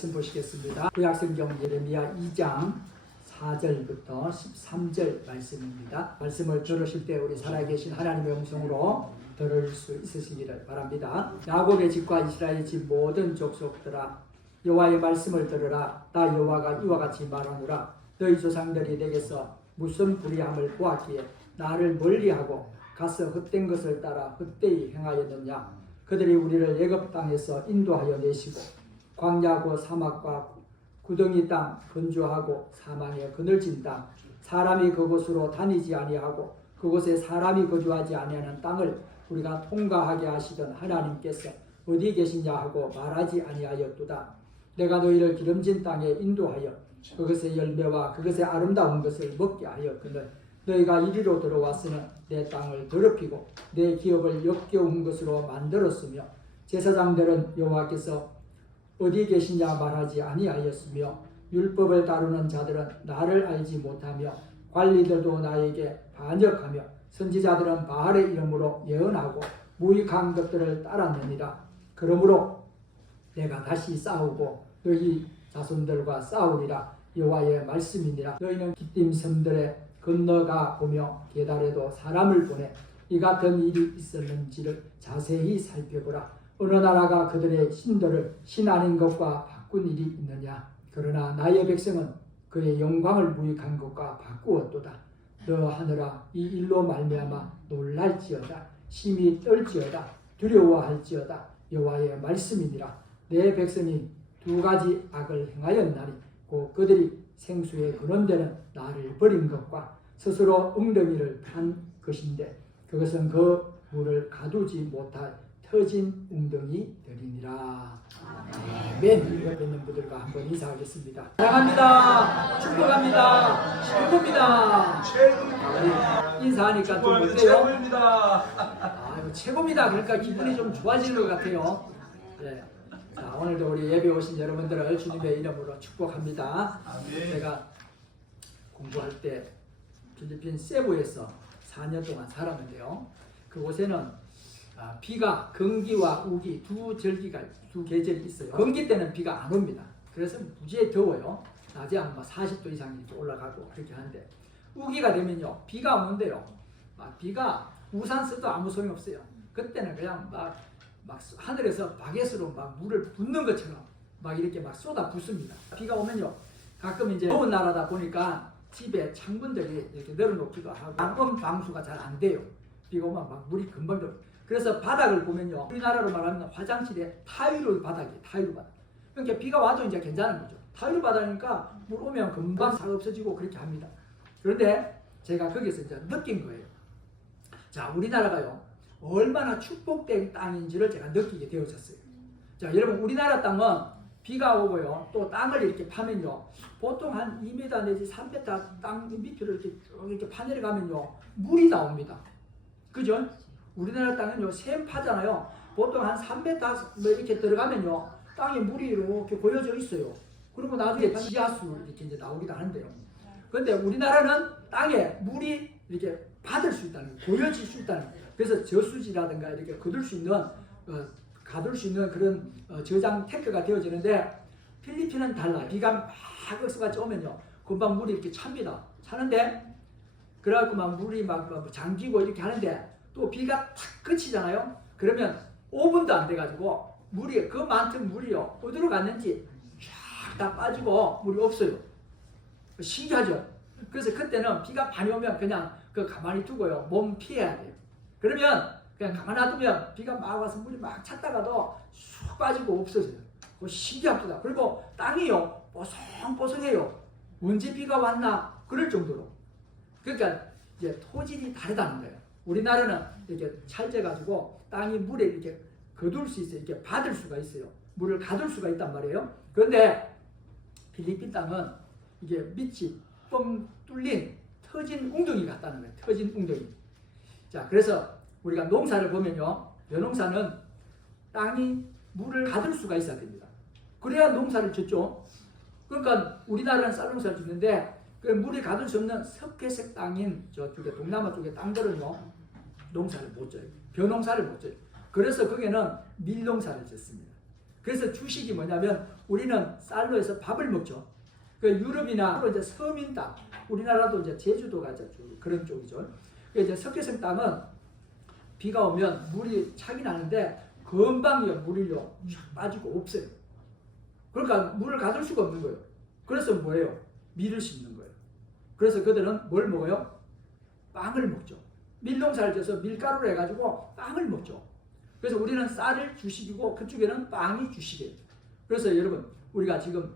말씀 보시겠습니다. 구약성경 예레미야 2장 4절부터 13절 말씀입니다. 말씀을 들으실 때 우리 살아계신 하나님의 음성으로 들을 수 있으시기를 바랍니다. 야곱의 집과 이스라엘의 집 모든 족속들아, 여호와의 말씀을 들으라. 나 여호와가 이와 같이 말하노라. 너희 조상들이 내게서 무슨 불의함을 보았기에 나를 멀리하고 가서 헛된 것을 따라 헛되이 행하였느냐. 그들이 우리를 애굽 땅에서 인도하여 내시고 광야고 사막과 구덩이 땅, 건조하고 사망의 그늘진 땅, 사람이 그곳으로 다니지 아니하고 그곳에 사람이 거주하지 아니하는 땅을 우리가 통과하게 하시던 하나님께서 어디 계시냐 하고 말하지 아니하였도다. 내가 너희를 기름진 땅에 인도하여 그것의 열매와 그것의 아름다운 것을 먹게 하였거늘 너희가 이리로 들어와서는 내 땅을 더럽히고 내 기업을 역겨운 것으로 만들었으며 제사장들은 여호와께서 어디 계시냐 말하지 아니하였으며 율법을 다루는 자들은 나를 알지 못하며 관리들도 나에게 반역하며 선지자들은 바알의 이름으로 예언하고 무익한 것들을 따랐느니라. 그러므로 내가 다시 싸우고 너희 자손들과 싸우리라. 여호와의 말씀이니라. 너희는 기띔 섬들에 건너가 보며 게달에도 사람을 보내 이 같은 일이 있었는지를 자세히 살펴보라. 어느 나라가 그들의 신들을 신 아닌 것과 바꾼 일이 있느냐. 그러나 나의 백성은 그의 영광을 무익한 것과 바꾸었도다. 너 하늘아, 이 일로 말미암아 놀랄지어다. 심히 떨지어다. 두려워할지어다. 여호와의 말씀이니라. 내 백성이 두 가지 악을 행하였나니 곧 그들이 생수의 근원되는 나를 버린 것과 스스로 엉덩이를 판 것인데 그것은 그 물을 가두지 못할 터진 웅덩이 되리니라. 아멘. 옆에 있는 분들과 한번 인사하겠습니다. 사랑합니다. 축복합니다. 최고입니다. 인사하니까 좀 어때요? 최고입니다. 최고입니다. 그러니까 기분이 좀 좋아지는 것 같아요. 네. 자, 오늘도 우리 예배 오신 여러분들을 주님의 이름으로 축복합니다. 아멘. 제가 공부할 때 필리핀 세부에서 4년 동안 살았는데요. 그곳에는 비가 건기와 우기 두 계절이 있어요. 건기 때는 비가 안 옵니다. 그래서 무지에 더워요. 낮에 한 40도 이상 이렇게 올라가고 그렇게 하는데 우기가 되면요 비가 오는데요. 비가 우산 써도 아무 소용 없어요. 그때는 그냥 막 하늘에서 바게트로 막 물을 붓는 것처럼 막 이렇게 막 쏟아 붓습니다. 비가 오면요 가끔 이제 더운 나라다 보니까 집에 창문들이 이렇게 늘어놓기도 하고 방음 방수가 잘 안 돼요. 비가 오면 막 물이 금방 들어. 그래서 바닥을 보면요 우리나라로 말하면 화장실에 타일로 바닥이에요. 타일로 바닥. 그러니까 비가 와도 이제 괜찮은 거죠. 타일로 바닥이니까 물 오면 금방 싹 없어지고 그렇게 합니다. 그런데 제가 거기서 이제 느낀 거예요. 자, 우리나라가요 얼마나 축복된 땅인지를 제가 느끼게 되어졌어요. 자, 여러분 우리나라 땅은 비가 오고요 또 땅을 이렇게 파면요 보통 한 2m 내지 3m 땅 밑으로 이렇게 파내려가면요 물이 나옵니다. 그죠? 우리나라 땅은요 샘 파잖아요. 보통 한 3m 이렇게 들어가면요 땅에 물이 이렇게 고여져 있어요. 그리고 나중에 지하수 이렇게 이제 나오기도 하는데요. 그런데 우리나라는 땅에 물이 이렇게 받을 수 있다는 거예요. 고여질 수 있다는 거예요. 그래서 저수지라든가 이렇게 가둘 수 있는 그런 저장 태크가 되어지는데 필리핀은 달라요. 비가 막 억수같이 오면요 금방 물이 이렇게 찹니다. 차는데 그래갖고 막 물이 막 잠기고 이렇게 하는데 또 비가 탁 그치잖아요. 그러면 5분도 안 돼가지고 물이 그 많던 물이요 어디로 갔는지 쫙 다 빠지고 물이 없어요. 신기하죠. 그래서 그때는 비가 많이 오면 그냥 가만히 두고요 몸 피해야 돼요. 그러면 그냥 가만히 놔두면 비가 막 와서 물이 막 찼다가도 쑥 빠지고 없어져요. 그거 신기합니다. 그리고 땅이요 뽀송뽀송해요. 언제 비가 왔나 그럴 정도로. 그러니까 이제 토질이 다르다는 거예요. 우리나라는 이렇게 찰져가지고 땅이 물에 이렇게 거둘 수 있어요. 이렇게 받을 수가 있어요. 물을 가둘 수가 있단 말이에요. 그런데 필리핀 땅은 이게 밑이 뻥 뚫린 터진 웅덩이 같다는 거예요. 터진 웅덩이. 자, 그래서 우리가 농사를 보면요 벼농사는 땅이 물을 가둘 수가 있어야 됩니다. 그래야 농사를 짓죠. 그러니까 우리나라는 쌀농사를 짓는데 그 물이 가둘 수 없는 석회색 땅인 저쪽에 동남아 쪽의 땅들은요 농사를 못 져요. 벼농사를 못 져요. 그래서 거기는 밀농사를 짓습니다. 그래서 주식이 뭐냐면 우리는 쌀로 해서 밥을 먹죠. 그 유럽이나 이제 서민 땅, 우리나라도 이제 제주도가 이제 그런 쪽이죠. 이제 석회성 땅은 비가 오면 물이 차긴 하는데 금방요 물이요 쫙 빠지고 없어요. 그러니까 물을 가둘 수가 없는 거예요. 그래서 뭐예요? 밀을 심는 거예요. 그래서 그들은 뭘 먹어요? 빵을 먹죠. 밀농사를 져서 밀가루를 해가지고 빵을 먹죠. 그래서 우리는 쌀을 주식이고 그쪽에는 빵이 주식이에요. 그래서 여러분 우리가 지금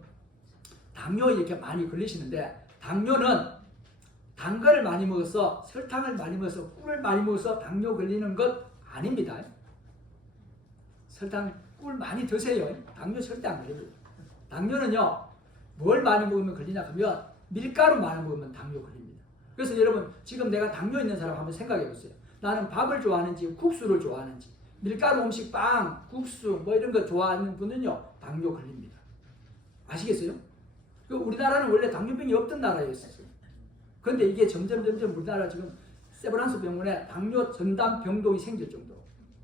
당뇨에 이렇게 많이 걸리시는데 당뇨는 단 거를 많이 먹어서 설탕을 많이 먹어서 꿀을 많이 먹어서 당뇨 걸리는 것 아닙니다. 설탕, 꿀 많이 드세요. 당뇨 절대 안 걸립니다. 당뇨는요 뭘 많이 먹으면 걸리냐 하면 밀가루 많이 먹으면 당뇨 걸립니다. 그래서 여러분 지금 내가 당뇨 있는 사람 한번 생각해 보세요. 나는 밥을 좋아하는지 국수를 좋아하는지 밀가루 음식 빵, 국수 뭐 이런 거 좋아하는 분은요 당뇨 걸립니다. 아시겠어요? 우리나라는 원래 당뇨병이 없던 나라였어요. 그런데 이게 점점 우리나라 지금 세브란스 병원에 당뇨 전담 병동이 생길 정도.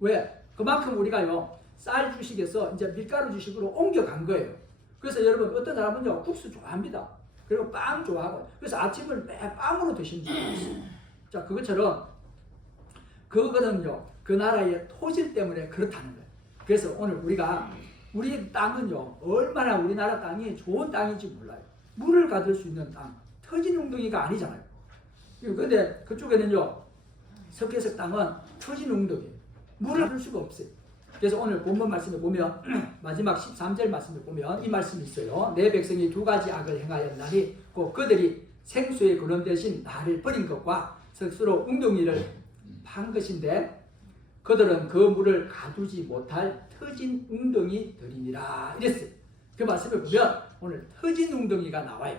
왜? 그만큼 우리가요 쌀 주식에서 이제 밀가루 주식으로 옮겨간 거예요. 그래서 여러분 어떤 사람은요 국수 좋아합니다. 그리고 빵 좋아하고 그래서 아침을 매 빵으로 드시는 분이 있어요. 자 그것처럼 그거는요 그 나라의 토질 때문에 그렇다는 거예요. 그래서 오늘 우리 땅은요 얼마나 우리나라 땅이 좋은 땅인지 몰라요. 물을 가둘 수 있는 땅, 터진 웅덩이가 아니잖아요. 그런데 그쪽에는요 석회석 땅은 터진 웅덩이에요. 물을 가둘 수가 없어요. 그래서 오늘 본문 말씀에 보면 마지막 13절 말씀에 보면 이 말씀이 있어요. 내 백성이 두 가지 악을 행하였나니 곧 그들이 생수의 근원 대신 나를 버린 것과 스스로 웅덩이를 판 것인데 그들은 그 물을 가두지 못할 터진 웅덩이들이니라 이랬어요. 그 말씀을 보면 오늘 터진 웅덩이가 나와요.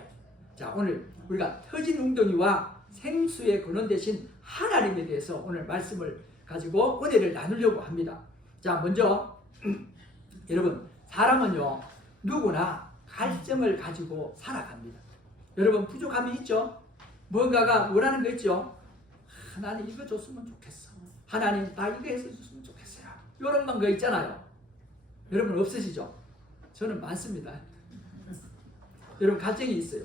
자 오늘 우리가 터진 웅덩이와 생수의 근원 대신 하나님에 대해서 오늘 말씀을 가지고 은혜를 나누려고 합니다. 자 먼저 여러분 사람은요 누구나 갈증을 가지고 살아갑니다. 여러분 부족함이 있죠? 뭔가가 원하는 거 있죠? 하나님 이거 줬으면 좋겠어. 하나님 나 이거 해서 줬으면 좋겠어요. 이런 거 있잖아요. 여러분 없으시죠? 저는 많습니다. 여러분 갈증이 있어요.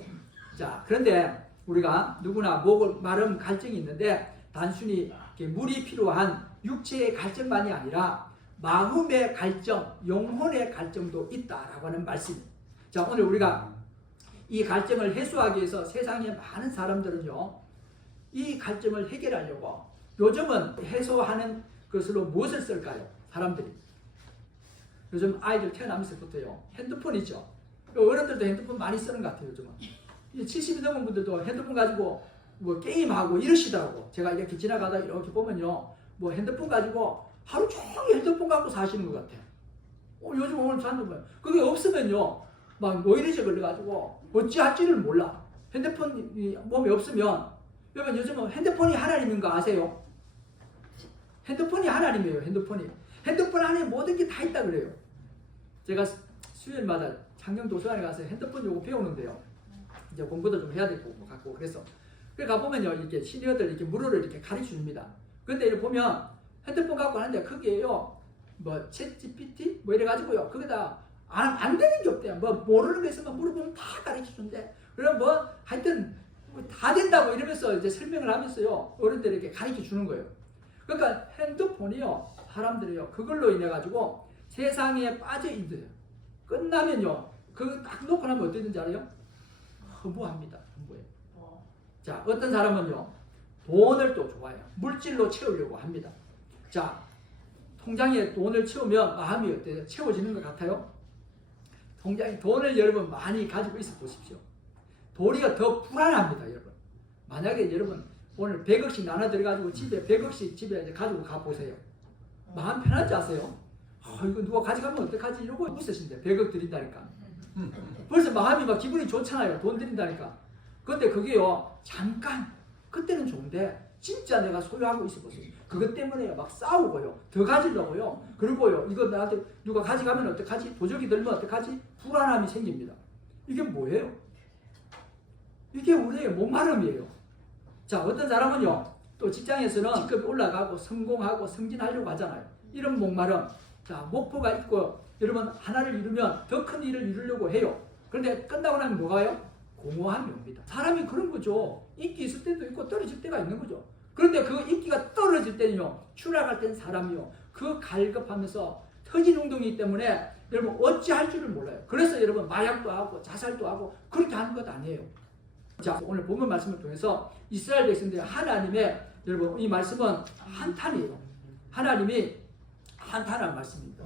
자 그런데 우리가 누구나 목 마름 갈증이 있는데 단순히 물이 필요한 육체의 갈증만이 아니라 마음의 갈증, 영혼의 갈증도 있다라고 하는 말씀입니다. 자 오늘 우리가 이 갈증을 해소하기 위해서 세상에 많은 사람들은요 이 갈증을 해결하려고 요즘은 해소하는 것으로 무엇을 쓸까요? 사람들이 요즘 아이들 태어나면서부터요 핸드폰 있죠. 어른들도 핸드폰 많이 쓰는 것 같아요. 요즘은 70이 넘은 분들도 핸드폰 가지고 뭐 게임하고 이러시더라고. 제가 이렇게 지나가다 이렇게 보면요 뭐 핸드폰 가지고 하루 종일 핸드폰 갖고 사시는 것 같아요. 요즘 오늘 찾는 거예요. 그게 없으면요 막 노이로제 걸려가지고 어찌할지를 몰라. 핸드폰이 몸에 없으면 여러분 요즘은 핸드폰이 하나님인 거 아세요? 핸드폰이 하나님이에요. 핸드폰 안에 모든 게 다 있다 그래요. 제가 수요일마다 창녕 도서관에 가서 핸드폰 요거 배우는데요. 이제 공부도 좀 해야 될 것 같고 그래서 가보면요 이렇게 시니어들 이렇게 무료로 이렇게 가르쳐줍니다. 근데 이렇게 보면 핸드폰 갖고 하는데 거기에요 뭐 챗 GPT 뭐 이래가지고요 거기다 안 되는 게 없대요. 뭐 모르는 거 있으면 물어보면 다 가르쳐준대. 그럼 뭐 하여튼 다 된다고 이러면서 이제 설명을 하면서요 어른들에게 가르쳐 주는 거예요. 그러니까 핸드폰이요 사람들이요 그걸로 인해 가지고 세상에 빠져 있어요. 끝나면요 그거 딱 놓고 나면 어떻게 되는지 알아요? 허무합니다. 허무해요. 자 어떤 사람은요 돈을 또 좋아해요. 물질로 채우려고 합니다. 자 통장에 돈을 채우면 마음이 어때요? 채워지는 것 같아요? 통장에 돈을 여러분 많이 가지고 있어 보십시오. 돈이 더 불안합니다. 여러분 만약에 여러분 오늘 100억씩 나눠 들어가지고 집에 100억씩 집에 가지고 가보세요. 마음 편하지 않으세요? 이거 누가 가져가면 어떡하지? 이러고 웃으신데 100억 드린다니까. 벌써 마음이 막 기분이 좋잖아요. 돈 드린다니까. 근데 그게요 잠깐 그때는 좋은데 진짜 내가 소유하고 있어 보세요. 그것 때문에 막 싸우고요. 더 가지려고요. 그리고요 이거 나한테 누가 가져가면 어떡하지? 도적이 들면 어떡하지? 불안함이 생깁니다. 이게 뭐예요? 이게 우리의 목마름이에요. 자 어떤 사람은요 또 직장에서는 직급이 올라가고 성공하고 승진하려고 하잖아요. 이런 목마름. 자 목표가 있고 여러분 하나를 이루면 더 큰 일을 이루려고 해요. 그런데 끝나고 나면 뭐가요? 공허함이 옵니다. 사람이 그런 거죠. 인기 있을 때도 있고 떨어질 때가 있는 거죠. 그런데 그 인기가 떨어질 때는요, 추락할 땐 사람이요, 그 갈급하면서 터진 웅덩이 때문에 여러분 어찌할 줄을 몰라요. 그래서 여러분 마약도 하고 자살도 하고 그렇게 하는 것 아니에요. 자, 오늘 본문 말씀을 통해서 이스라엘 백성들이 하나님의, 여러분 이 말씀은 한탄이에요. 하나님이 한탄한 말씀입니다.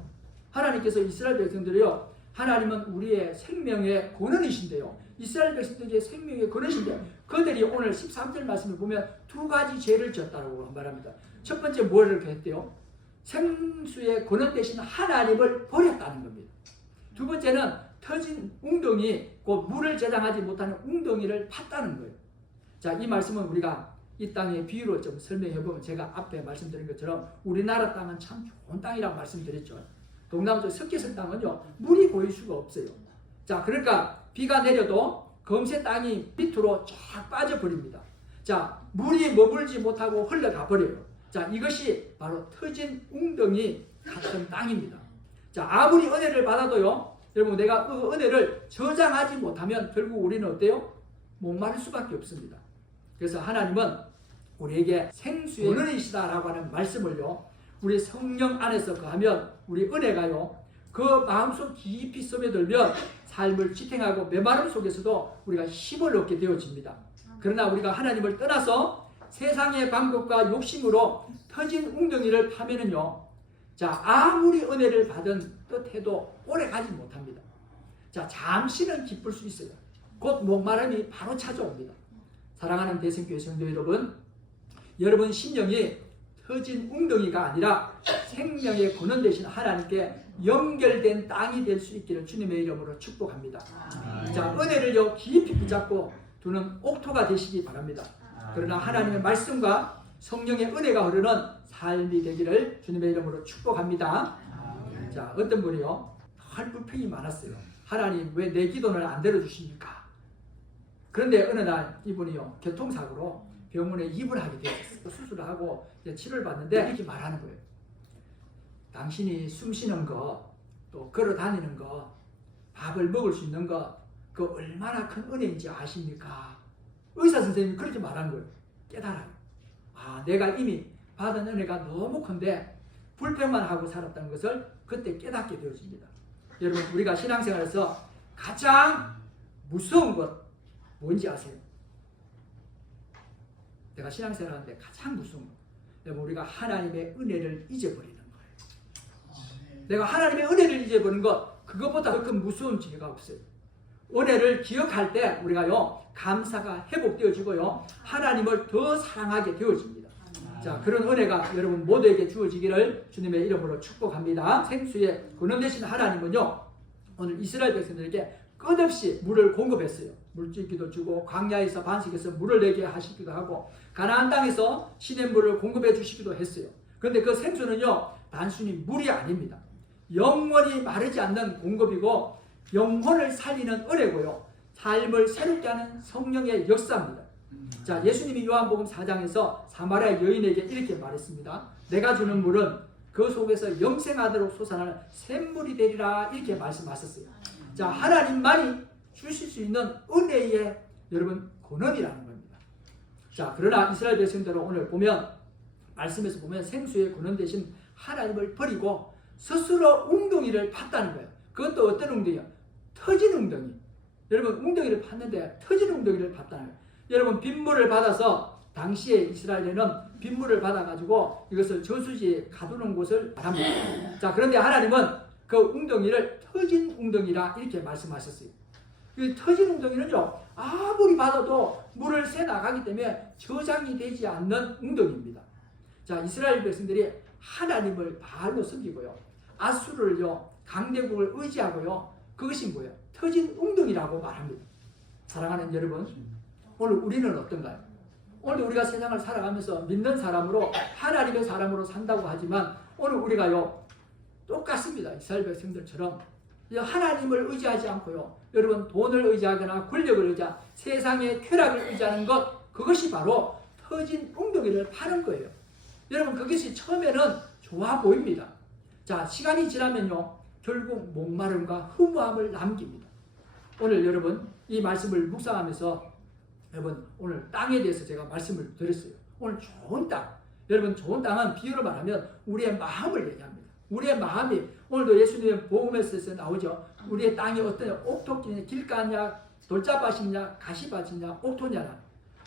하나님께서 이스라엘 백성들이요, 하나님은 우리의 생명의 근원이신데요, 이스라엘 백성들의 생명의 근원이신데 그들이 오늘 13절 말씀을 보면 두 가지 죄를 지었다고 말합니다. 첫 번째 뭐를 했대요? 생수의 근원 되신 하나님을 버렸다는 겁니다. 두 번째는 터진 웅덩이, 곧 물을 저장하지 못하는 웅덩이를 팠다는 거예요. 자, 이 말씀은 우리가 이 땅의 비유로 좀 설명해 보면, 제가 앞에 말씀드린 것처럼 우리나라 땅은 참 좋은 땅이라고 말씀드렸죠. 동남아 쪽 석계성 땅은요, 물이 고일 수가 없어요. 자, 그러니까 비가 내려도 검새 땅이 밑으로 쫙 빠져버립니다. 자, 물이 머물지 못하고 흘러가 버려요. 자, 이것이 바로 터진 웅덩이 같은 땅입니다. 자, 아무리 은혜를 받아도요, 여러분 내가 그 은혜를 저장하지 못하면 결국 우리는 어때요? 목마를 수밖에 없습니다. 그래서 하나님은 우리에게 생수의 근원이시다라고 하는 말씀을요, 우리 성령 안에서 거하면 우리 은혜가요, 그 마음속 깊이 스며들면 삶을 지탱하고 메마름 속에서도 우리가 힘을 얻게 되어집니다. 그러나 우리가 하나님을 떠나서 세상의 방법과 욕심으로 터진 웅덩이를 파면은요, 자, 아무리 은혜를 받은 뜻해도 오래 가지 못합니다. 자, 잠시는 기쁠 수 있어요. 곧 목마름이 바로 찾아옵니다. 사랑하는 대성교회 성도 여러분, 여러분 심령이 터진 웅덩이가 아니라 생명의 근원 되신 하나님께 연결된 땅이 될 수 있기를 주님의 이름으로 축복합니다. 자, 은혜를 깊이 붙잡고 두는 옥토가 되시기 바랍니다. 그러나 하나님의 말씀과 성령의 은혜가 흐르는 삶이 되기를 주님의 이름으로 축복합니다. 자, 어떤 분이요, 늘 불평이 많았어요. 하나님 왜 내 기도를 안 들어주십니까? 그런데 어느 날 이분이요, 교통사고로 병원에 입원하게 되었어요. 수술을 하고 치료를 받는데 이렇게 말하는 거예요. 당신이 숨 쉬는 거, 또 걸어 다니는 거, 밥을 먹을 수 있는 거, 그 얼마나 큰 은혜인지 아십니까? 의사 선생님이 그렇게 말한 거예요. 깨달아요. 아, 내가 이미 받은 은혜가 너무 큰데 불평만 하고 살았다는 것을 그때 깨닫게 되어집니다. 여러분, 우리가 신앙생활에서 가장 무서운 것 뭔지 아세요? 내가 신앙생활하는데 가장 무서운 것, 여러분, 우리가 하나님의 은혜를 잊어버리는 거예요. 내가 하나님의 은혜를 잊어버리는 것, 그것보다 더 큰 무서운 죄가 없어요. 은혜를 기억할 때 우리가요, 감사가 회복되어지고요, 하나님을 더 사랑하게 되어집니다. 자, 그런 은혜가 여러분 모두에게 주어지기를 주님의 이름으로 축복합니다. 생수의 근원 되신 하나님은요, 오늘 이스라엘 백성들에게 끝없이 물을 공급했어요. 물줄기도 주고 광야에서 반석에서 물을 내게 하시기도 하고 가나안 땅에서 시냇물을 공급해 주시기도 했어요. 그런데 그 생수는요, 단순히 물이 아닙니다. 영원히 마르지 않는 공급이고 영혼을 살리는 은혜고요, 삶을 새롭게 하는 성령의 역사입니다. 자, 예수님이 요한복음 4장에서 사마리아 여인에게 이렇게 말했습니다. 내가 주는 물은 그 속에서 영생하도록 솟아나는 샘물이 되리라, 이렇게 말씀하셨어요. 자, 하나님만이 주실 수 있는 은혜의 여러분 근원이라는 겁니다. 자, 그러나 이스라엘 백성들은 오늘 보면 말씀에서 보면 생수의 근원 되신 하나님을 버리고 스스로 웅덩이를 팠다는 거예요. 그것도 어떤 웅덩이요? 터진 웅덩이. 여러분, 웅덩이를 팠는데 터진 웅덩이를 팠다는 거예요. 여러분, 빗물을 받아서 당시에 이스라엘에는 빗물을 받아가지고 이것을 저수지에 가두는 곳을 말합니다. 자, 그런데 하나님은 그 웅덩이를 터진 웅덩이라 이렇게 말씀하셨어요. 이 터진 웅덩이는요, 아무리 받아도 물을 새 나가기 때문에 저장이 되지 않는 웅덩이입니다. 자, 이스라엘 백성들이 하나님을 바알로 섬기고요, 아수르를요, 강대국을 의지하고요, 그것이 뭐예요? 터진 웅덩이라고 말합니다. 사랑하는 여러분, 오늘 우리는 어떤가요? 오늘 우리가 세상을 살아가면서 믿는 사람으로, 하나님의 사람으로 산다고 하지만 오늘 우리가요, 똑같습니다. 이스라엘 백성들처럼 하나님을 의지하지 않고요, 여러분 돈을 의지하거나 권력을 의지하거나 세상의 쾌락을 의지하는 것, 그것이 바로 터진 웅덩이를 파는 거예요. 여러분, 그것이 처음에는 좋아 보입니다. 자, 시간이 지나면요, 결국 목마름과 허무함을 남깁니다. 오늘 여러분 이 말씀을 묵상하면서 여러분 오늘 땅에 대해서 제가 말씀을 드렸어요. 오늘 좋은 땅. 여러분 좋은 땅은 비유로 말하면 우리의 마음을 얘기합니다. 우리의 마음이 오늘도 예수님의 복음에서 나오죠. 우리의 땅이 어떠냐? 옥토끼냐, 길가냐, 돌자밭이냐, 가시밭이냐, 옥토냐라.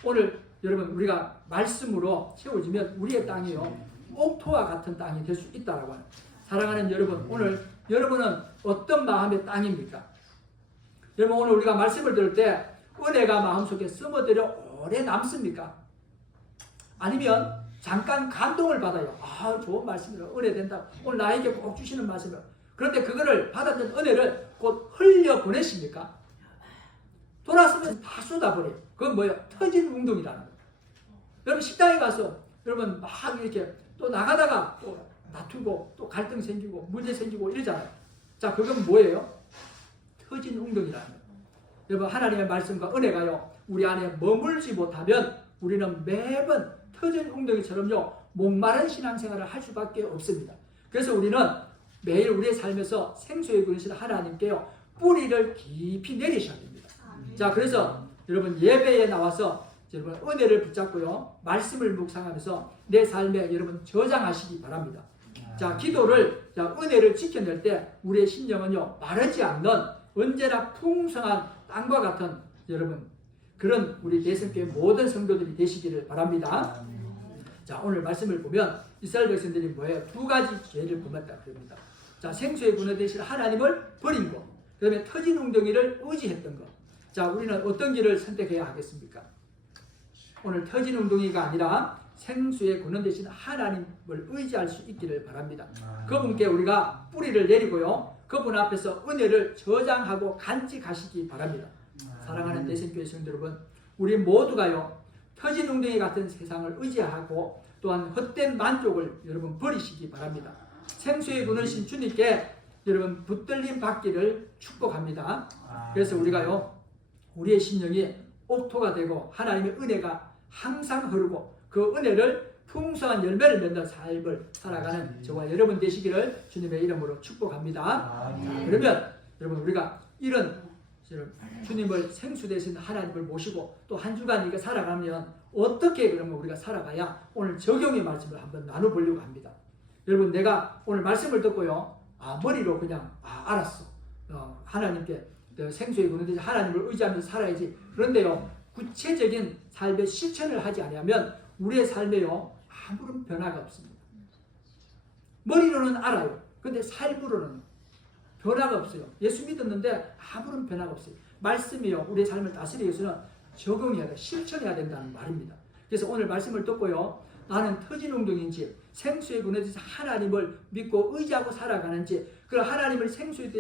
오늘 여러분 우리가 말씀으로 채워지면 우리의 땅이요 옥토와 같은 땅이 될 수 있다라고 합니다. 사랑하는 여러분, 오늘 여러분은 어떤 마음의 땅입니까? 여러분 오늘 우리가 말씀을 들을 때 은혜가 마음속에 스며들어 오래 남습니까? 아니면 잠깐 감동을 받아요. 아, 좋은 말씀이라 은혜 된다. 오늘 나에게 꼭 주시는 말씀이라. 그런데 그거를 받았던 은혜를 곧 흘려 보내십니까? 돌아서면 다 쏟아버려요. 그건 뭐예요? 터진 웅덩이라는 거예요. 여러분 식당에 가서 여러분 막 이렇게 또 나가다가 또 다투고 또 갈등 생기고 문제 생기고 이러잖아요. 자, 그건 뭐예요? 터진 웅덩이라는 거예요. 여러분 하나님의 말씀과 은혜가요 우리 안에 머물지 못하면 우리는 매번 터진 웅덩이처럼요 목마른 신앙생활을 할 수밖에 없습니다. 그래서 우리는 매일 우리의 삶에서 생수의 그릇인 하나님께요 뿌리를 깊이 내리셔야 됩니다. 자, 그래서 여러분 예배에 나와서 여러분 은혜를 붙잡고요 말씀을 묵상하면서 내 삶에 여러분 저장하시기 바랍니다. 자, 기도를 은혜를 지켜낼 때 우리의 심령은요 마르지 않는 언제나 풍성한 땅과 같은 여러분 그런 우리 대성교회 모든 성도들이 되시기를 바랍니다. 자, 오늘 말씀을 보면 이스라엘 백성들이 뭐예요? 두 가지 죄를 범했다 그럽니다. 자, 생수의 근원 되신 하나님을 버린 것, 그 다음에 터진 웅덩이를 의지했던 것. 자, 우리는 어떤 길을 선택해야 하겠습니까? 오늘 터진 웅덩이가 아니라 생수의 근원 되신 하나님을 의지할 수 있기를 바랍니다. 그분께 우리가 뿌리를 내리고요 그분 앞에서 은혜를 저장하고 간직하시기 바랍니다. 사랑하는 대성교회 성도 여러분, 우리 모두가요 터진 웅덩이 같은 세상을 의지하고 또한 헛된 만족을 여러분 버리시기 바랍니다. 생수의 근원이신 주님께 여러분 붙들림 받기를 축복합니다. 그래서 우리가요 우리의 심령이 옥토가 되고 하나님의 은혜가 항상 흐르고 그 은혜를 풍성한 열매를 맺는 삶을 살아가는 저와 여러분 되시기를 주님의 이름으로 축복합니다. 그러면 여러분 우리가 이런 주님을 생수 되신 하나님을 모시고 또 한 주간 이렇게 살아가면 어떻게 그러면 우리가 살아가야 오늘 적용의 말씀을 한번 나눠보려고 합니다. 여러분 내가 오늘 말씀을 듣고요 머리로 그냥 알았어 하나님께 생수의 근원 되신 하나님을 의지하면서 살아야지. 그런데요 구체적인 삶의 실천을 하지 않으면 우리의 삶에요 아무런 변화가 없습니다. 머리로는 알아요. 근데 삶으로는 변화가 없어요. 예수 믿었는데 아무런 변화가 없어요. 말씀이요 우리의 삶을 다스리기 위해서는 적용해야 돼, 실천해야 된다는 말입니다. 그래서 오늘 말씀을 듣고요 나는 터진 웅덩이인지 생수의 근원 되신 하나님을 믿고 의지하고 살아가는지 그 하나님을 생수의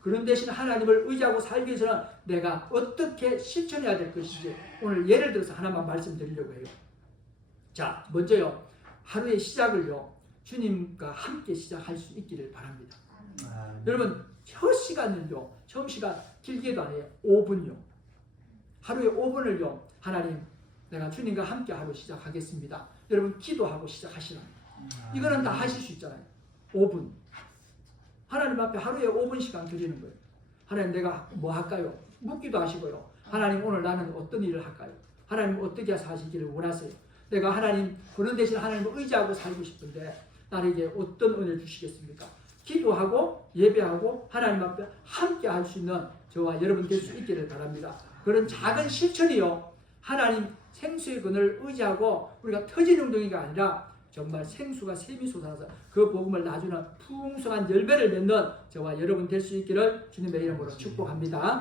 근원 되신 하나님을 의지하고 살기 위해서는 내가 어떻게 실천해야 될 것인지 오늘 예를 들어서 하나만 말씀드리려고 해요. 자, 먼저요 하루의 시작을요 주님과 함께 시작할 수 있기를 바랍니다. 여러분 첫 시간은요 처음 시간 길게도 아니에요. 5분요 하루에 5분을요 하나님 내가 주님과 함께 하루 시작하겠습니다. 여러분 기도하고 시작하시라. 이거는 다 하실 수 있잖아요. 5분 하나님 앞에 하루에 5분 시간 드리는 거예요. 하나님 내가 뭐 할까요? 묻기도 하시고요. 하나님 오늘 나는 어떤 일을 할까요? 하나님 어떻게 사시기를 원하세요? 내가 하나님 근원 되신 하나님을 의지하고 살고 싶은데 나에게 어떤 은혜를 주시겠습니까? 기도하고 예배하고 하나님 앞에 함께 할 수 있는 저와 여러분 될 수 있기를 바랍니다. 그런 작은 실천이요 하나님 생수의 근원을 의지하고 우리가 터진 웅덩이가 아니라 정말 생수가 샘이 솟아서 그 복음을 나주는 풍성한 열매를 맺는 저와 여러분 될 수 있기를 주님의 이름으로 축복합니다.